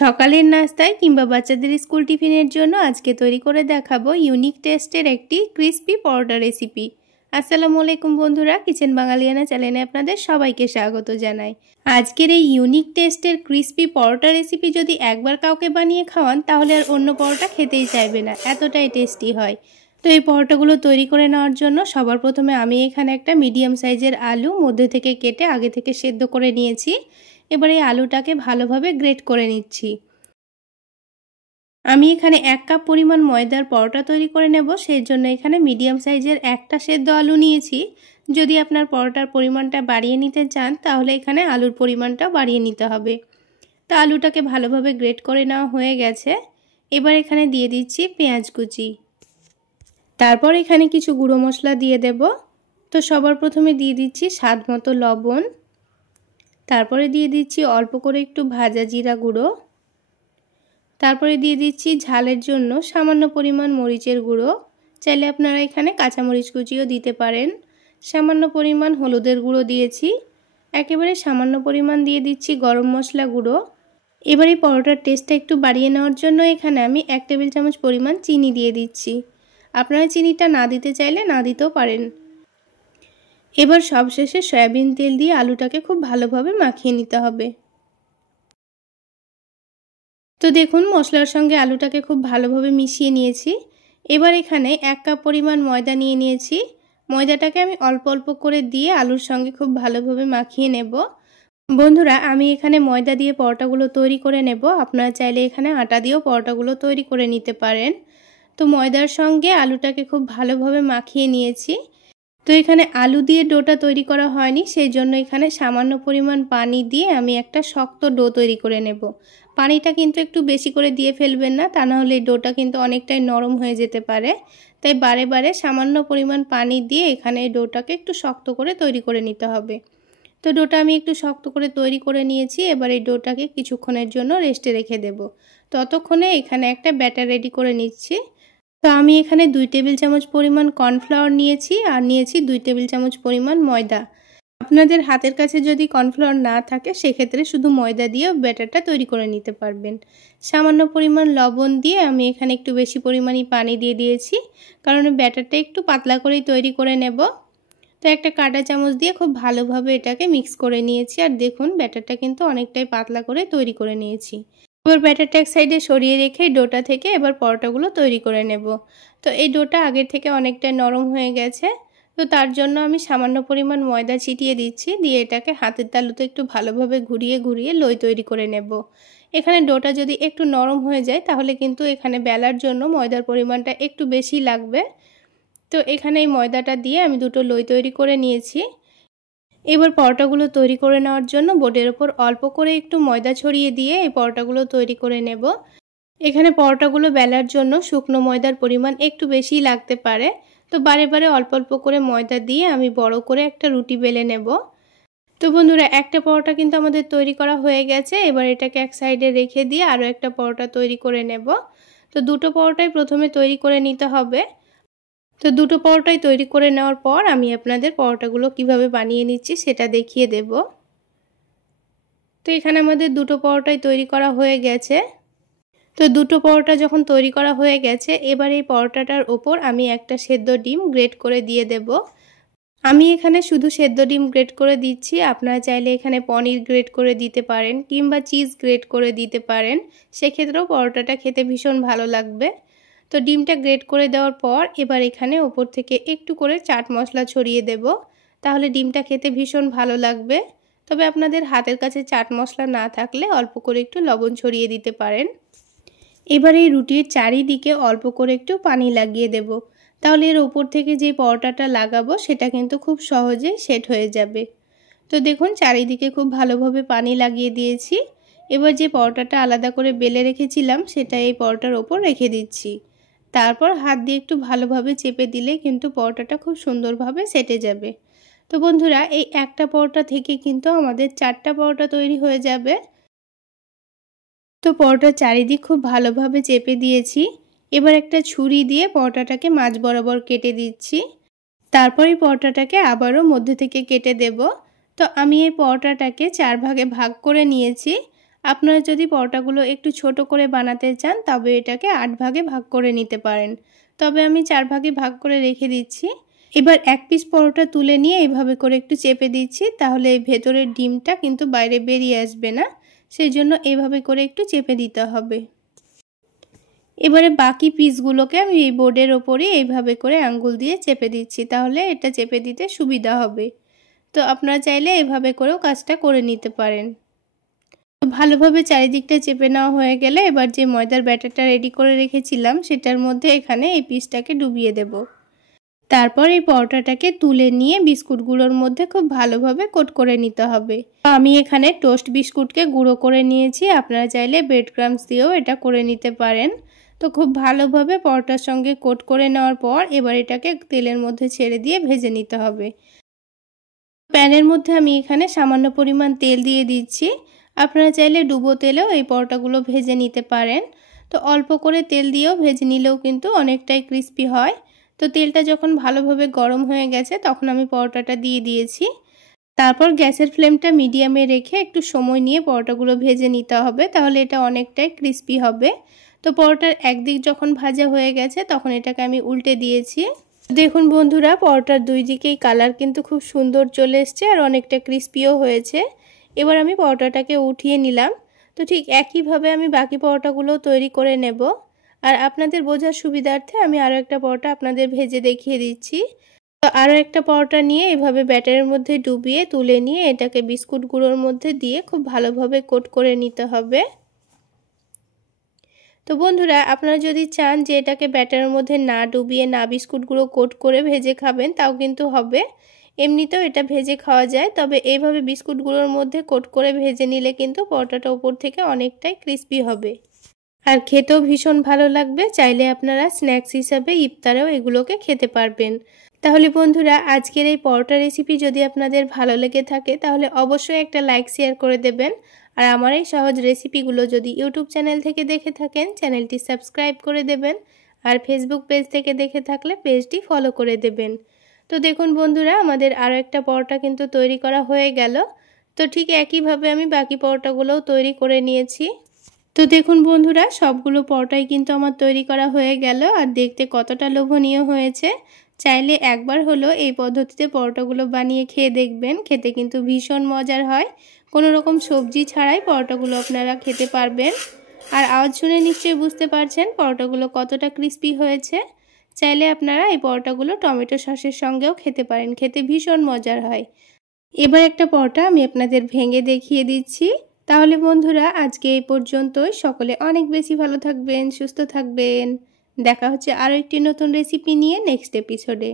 সকালের নাস্তায় কিংবা বাচ্চাদের স্কুল টিফিনের জন্য আজকে তৈরি করে দেখাবো ইউনিক টেস্টের একটি ক্রিস্পি পরোটা রেসিপি। আসসালামু আলাইকুম বন্ধুরা, কিচেন বাঙালিয়ানা চ্যানেলে আপনাদের সবাইকে স্বাগত জানাই। আজকের এই ইউনিক টেস্টের ক্রিস্পি পরোটা রেসিপি যদি একবার কাউকে বানিয়ে খাওয়ান তাহলে আর অন্য পরোটা খেতেই চাইবে না, এতটাই টেস্টি হয়। তো এই পরোটাগুলো তৈরি করে নেওয়ার জন্য সবার প্রথমে আমি এখানে একটা মিডিয়াম সাইজের আলু মধ্যে থেকে কেটে আগে থেকে সেদ্ধ করে নিয়েছি। এবার এই আলুটাকে ভালোভাবে গ্রেট করে নিচ্ছি। আমি এখানে 1 কাপ পরিমাণ ময়দার পরোটা তৈরি করে নেব, সেই জন্য এখানে মিডিয়াম সাইজের একটা সেদ্ধ আলু নিয়েছি। যদি আপনার পরোটার পরিমাণটা বাড়িয়ে নিতে চান তাহলে এখানে আলুর পরিমাণটাও বাড়িয়ে নিতে হবে। তো আলুটাকে ভালোভাবে গ্রেট করে নেওয়া হয়ে গেছে। এবার এখানে দিয়ে দিচ্ছি পেঁয়াজ কুচি, তারপর এখানে কিছু গুঁড়ো মশলা দিয়ে দেব। তো সবার প্রথমে দিয়ে দিচ্ছি স্বাদ মতো লবণ, তারপরে দিয়ে দিচ্ছি অল্প করে একটু ভাজা জিরা গুঁড়ো, তারপরে দিয়ে দিচ্ছি ঝালের জন্য সামান্য পরিমাণ মরিচের গুঁড়ো, চাইলে আপনারা এখানে কাঁচামরিচ কুচিও দিতে পারেন। সামান্য পরিমাণ হলুদের গুঁড়ো দিয়েছি, একেবারে সামান্য পরিমাণ দিয়ে দিচ্ছি গরম মশলা গুঁড়ো। এবার এই পরোটার টেস্টটা একটু বাড়িয়ে নেওয়ার জন্য এখানে আমি 1 টেবিল চামচ পরিমাণ চিনি দিয়ে দিচ্ছি। আপনারা চিনিটা না দিতে চাইলে না দিতেও পারেন। এবার সবশেষে সয়াবিন তেল দিয়ে আলুটাকে খুব ভালোভাবে মাখিয়ে নিতে হবে। তো দেখুন মশলার সঙ্গে আলুটাকে খুব ভালোভাবে মিশিয়ে নিয়েছি। এবার এখানে 1 কাপ পরিমাণ ময়দা নিয়ে নিয়েছি। ময়দাটাকে আমি অল্প অল্প করে দিয়ে আলুর সঙ্গে খুব ভালোভাবে মাখিয়ে নেব। বন্ধুরা, আমি এখানে ময়দা দিয়ে পরোটাগুলো তৈরি করে নেব, আপনারা চাইলে এখানে আটা দিয়েও পরোটাগুলো তৈরি করে নিতে পারেন। তো ময়দার সঙ্গে আলুটাকে খুব ভালোভাবে মাখিয়ে নিয়েছি। তো এখানে আলু দিয়ে ডোটা তৈরি করা হয়নি, সেই জন্য এখানে সামান্য পরিমাণ পানি দিয়ে আমি একটা শক্ত ডো তৈরি করে নেব। পানিটা কিন্তু একটু বেশি করে দিয়ে ফেলবেন না, তা না হলে ডোটা কিন্তু অনেকটাই নরম হয়ে যেতে পারে। তাই বারে বারে সামান্য পরিমাণ পানি দিয়ে এখানে ডোটাকে একটু শক্ত করে তৈরি করে নিতে হবে। তো ডোটা আমি একটু শক্ত করে তৈরি করে নিয়েছি। এবার এই ডোটাকে কিছুক্ষণের জন্য রেস্টে রেখে দেব। ততক্ষণে এখানে একটা ব্যাটার রেডি করে নিচ্ছি। তো আমি এখানে 2 টেবিল চামচ পরিমাণ কর্নফ্লাওয়ার নিয়েছি আর নিয়েছি 2 টেবিল চামচ পরিমাণ ময়দা। আপনাদের হাতের কাছে যদি কর্নফ্লাওয়ার না থাকে সেক্ষেত্রে শুধু ময়দা দিয়েও ব্যাটারটা তৈরি করে নিতে পারবেন। সামান্য পরিমাণ লবণ দিয়ে আমি এখানে একটু বেশি পরিমাণই পানি দিয়ে দিয়েছি, কারণ ব্যাটারটা একটু পাতলা করেই তৈরি করে নেব। তো একটা কাঁটা চামচ দিয়ে খুব ভালোভাবে এটাকে মিক্স করে নিয়েছি। আর দেখুন ব্যাটারটা কিন্তু অনেকটাই পাতলা করে তৈরি করে নিয়েছি। এবার ব্যাটারটা এক সাইডে সরিয়ে রেখে ডোটা থেকে এবার পরোটাগুলো তৈরি করে নেব। তো এই ডোটা আগের থেকে অনেকটাই নরম হয়ে গেছে। তো তার জন্য আমি সামান্য পরিমাণ ময়দা ছিটিয়ে দিচ্ছি, দিয়ে এটাকে হাতের তালুতে একটু ভালোভাবে ঘুরিয়ে ঘুরিয়ে লই তৈরি করে নেব। এখানে ডোটা যদি একটু নরম হয়ে যায় তাহলে কিন্তু এখানে বেলার জন্য ময়দার পরিমাণটা একটু বেশি লাগবে। তো এখানে এই ময়দাটা দিয়ে আমি দুটো লই তৈরি করে নিয়েছি। এবার পরোটাগুলো তৈরি করে নেওয়ার জন্য বোর্ডের ওপর অল্প করে একটু ময়দা ছড়িয়ে দিয়ে এই পরোটাগুলো তৈরি করে নেব। এখানে পরোটাগুলো বেলার জন্য শুকনো ময়দার পরিমাণ একটু বেশি লাগতে পারে। তো বারে বারে অল্প অল্প করে ময়দা দিয়ে আমি বড় করে একটা রুটি বেলে নেব। তো বন্ধুরা, একটা পরোটা কিন্তু আমাদের তৈরি করা হয়ে গেছে। এবার এটাকে এক সাইডে রেখে দিয়ে আরও একটা পরোটা তৈরি করে নেব। তো দুটো পরোটাই প্রথমে তৈরি করে নিতে হবে। তো দুটো পরোটাই তৈরি করে নেওয়ার পর আমি আপনাদের পরোটাগুলো কিভাবে বানিয়ে নিচ্ছি সেটা দেখিয়ে দেব। তো এখানে আমাদের দুটো পরোটাই তৈরি করা হয়ে গেছে। তো দুটো পরোটা যখন তৈরি করা হয়ে গেছে, এবার এই পরোটাটার ওপর আমি একটা সেদ্ধ ডিম গ্রেট করে দিয়ে দেব। আমি এখানে শুধু সেদ্ধ ডিম গ্রেট করে দিচ্ছি, আপনারা চাইলে এখানে পনির গ্রেট করে দিতে পারেন কিংবা চিজ গ্রেট করে দিতে পারেন, সেক্ষেত্রেও পরোটাটা খেতে ভীষণ ভালো লাগবে। তো ডিমটা গ্রেট করে দেওয়ার পর এবার এখানে ওপর থেকে একটু করে চাট মশলা ছড়িয়ে দেব, তাহলে ডিমটা খেতে ভীষণ ভালো লাগবে। তবে আপনাদের হাতের কাছে চাট মশলা না থাকলে অল্প করে একটু লবণ ছড়িয়ে দিতে পারেন। এবার এই রুটির চারিদিকে অল্প করে একটু পানি লাগিয়ে দেব, তাহলে এর ওপর থেকে যে পরোটাটা লাগাবো সেটা কিন্তু খুব সহজেই সেট হয়ে যাবে। তো দেখুন চারিদিকে খুব ভালোভাবে পানি লাগিয়ে দিয়েছি। এবার যে পরোটাটা আলাদা করে বেলে রেখেছিলাম সেটা এই পরোটার ওপর রেখে দিচ্ছি। তারপর হাত দিয়ে একটু ভালোভাবে চেপে দিলে কিন্তু পরোটাটা খুব সুন্দরভাবে সেটে যাবে। তো বন্ধুরা, এই একটা পরোটা থেকে কিন্তু আমাদের 4টা পরোটা তৈরি হয়ে যাবে। তো পরোটার চারিদিক খুব ভালোভাবে চেপে দিয়েছি। এবার একটা ছুরি দিয়ে পরোটাটাকে মাঝ বরাবর কেটে দিচ্ছি। তারপর এই পরোটাটাকে আবারও মধ্যে থেকে কেটে দেব। তো আমি এই পরোটাটাকে 4 ভাগে ভাগ করে নিয়েছি। আপনারা যদি পরোটাগুলো একটু ছোট করে বানাতে চান তবে এটাকে 8 ভাগে ভাগ করে নিতে পারেন। তবে আমি 4 ভাগে ভাগ করে রেখে দিচ্ছি। এবার এক পিস পরোটা তুলে নিয়ে এইভাবে করে একটু চেপে দিচ্ছি, তাহলে এই ভেতরের ডিমটা কিন্তু বাইরে বেরিয়ে আসবে না, সেই জন্য এইভাবে করে একটু চেপে দিতে হবে। এবারে বাকি পিসগুলোকে আমি এই বোর্ডের ওপরে এইভাবে করে আঙ্গুল দিয়ে চেপে দিচ্ছি, তাহলে এটা চেপে দিতে সুবিধা হবে। তো আপনারা চাইলে এভাবে করেও কাজটা করে নিতে পারেন। ভালোভাবে চারিদিকটা চেপে নেওয়া হয়ে গেলে এবার যে ময়দার ব্যাটারটা রেডি করে রেখেছিলাম সেটার মধ্যে এখানে এই পিসটাকে ডুবিয়ে দেব। তারপর এই পরোটাটাকে তুলে নিয়ে বিস্কুটগুলোর মধ্যে খুব ভালোভাবে কোট করে নিতে হবে। আমি এখানে টোস্ট বিস্কুটকে গুঁড়ো করে নিয়েছি, আপনারা চাইলে ব্রেড ক্রাম্বস দিয়েও এটা করে নিতে পারেন। তো খুব ভালোভাবে পরোটার সঙ্গে কোট করে নেওয়ার পর এবার এটাকে তেলের মধ্যে ছেড়ে দিয়ে ভেজে নিতে হবে। প্যানের মধ্যে আমি এখানে সামান্য পরিমাণ তেল দিয়ে দিচ্ছি, আপনারা চাইলে ডুবো তেলেও এই পরোটাগুলো ভেজে নিতে পারেন। তো অল্প করে তেল দিয়েও ভেজে নিলেও কিন্তু অনেকটাই ক্রিস্পি হয়। তো তেলটা যখন ভালোভাবে গরম হয়ে গেছে তখন আমি পরোটাটা দিয়ে দিয়েছি। তারপর গ্যাসের ফ্লেমটা মিডিয়ামে রেখে একটু সময় নিয়ে পরোটাগুলো ভেজে নিতে হবে, তাহলে এটা অনেকটাই ক্রিস্পি হবে। তো পরোটার একদিক যখন ভাজা হয়ে গেছে তখন এটাকে আমি উল্টে দিয়েছি। দেখুন বন্ধুরা, পরোটার দুই দিকেই কালার কিন্তু খুব সুন্দর চলে এসছে আর অনেকটা ক্রিস্পিও হয়েছে। এবার আমি পরোটাটাকে উঠিয়ে নিলাম। তো ঠিক একইভাবে আমি বাকি পরোটাগুলো তৈরি করে নেব। আর আপনাদের বোঝার সুবিধার্থে আমি আরও একটা পরোটা আপনাদের ভেজে দেখিয়ে দিচ্ছি। তো আরও একটা পরোটা নিয়ে এভাবে ব্যাটারের মধ্যে ডুবিয়ে তুলে নিয়ে এটাকে বিস্কুট গুঁড়োর মধ্যে দিয়ে খুব ভালোভাবে কোট করে নিতে হবে। তো বন্ধুরা, আপনারা যদি চান যে এটাকে ব্যাটারের মধ্যে না ডুবিয়ে না বিস্কুট গুঁড়ো কোট করে ভেজে খাবেন তাও কিন্তু হবে, এমনিতেও এটা ভেজে খাওয়া যায়। তবে এইভাবে বিস্কুট গুঁড়োর মধ্যে কোট করে ভেজে নিলে কিন্তু পরোটাটা উপর থেকে অনেকটাই ক্রিস্পি হবে আর খেতেও ভীষণ ভালো লাগবে। চাইলে আপনারা স্ন্যাক্স হিসাবে ইফতারেও এগুলোকে খেতে পারবেন। তাহলে বন্ধুরা, আজকের এই পরোটা রেসিপি যদি আপনাদের ভালো লেগে থাকে তাহলে অবশ্যই একটা লাইক শেয়ার করে দেবেন। আর আমার এই সহজ রেসিপিগুলো যদি ইউটিউব চ্যানেল থেকে দেখে থাকেন চ্যানেলটি সাবস্ক্রাইব করে দেবেন, আর ফেসবুক পেজ থেকে দেখে থাকলে পেজটি ফলো করে দেবেন। তো দেখুন বন্ধুরা, আমাদের আরও একটা পরোটা কিন্তু তৈরি করা হয়ে গেল। তো ঠিক একইভাবে আমি বাকি পরোটাগুলোও তৈরি করে নিয়েছি। তো দেখুন বন্ধুরা, সবগুলো পরোটাই কিন্তু আমার তৈরি করা হয়ে গেল আর দেখতে কতটা লোভনীয় হয়েছে। চাইলে একবার হলো এই পদ্ধতিতে পরোটাগুলো বানিয়ে খেয়ে দেখবেন, খেতে কিন্তু ভীষণ মজার হয়। কোনো রকম সবজি ছাড়াই পরোটাগুলো আপনারা খেতে পারবেন। আর আওয়াজ শুনে নিশ্চয়ই বুঝতে পারছেন পরোটাগুলো কতটা ক্রিস্পি হয়েছে। চাইলে আপনারা এই পরোটাগুলো টমেটো সসের সঙ্গেও খেতে পারেন, খেতে ভীষণ মজার হয়। এবার একটা পরোটা আমি আপনাদের ভেঙে দেখিয়ে দিচ্ছি। তাহলে বন্ধুরা, আজকে এই পর্যন্তই। সকলে অনেক বেশি ভালো থাকবেন, সুস্থ থাকবেন। দেখা হচ্ছে আরও একটি নতুন রেসিপি নিয়ে নেক্সট এপিসোডে।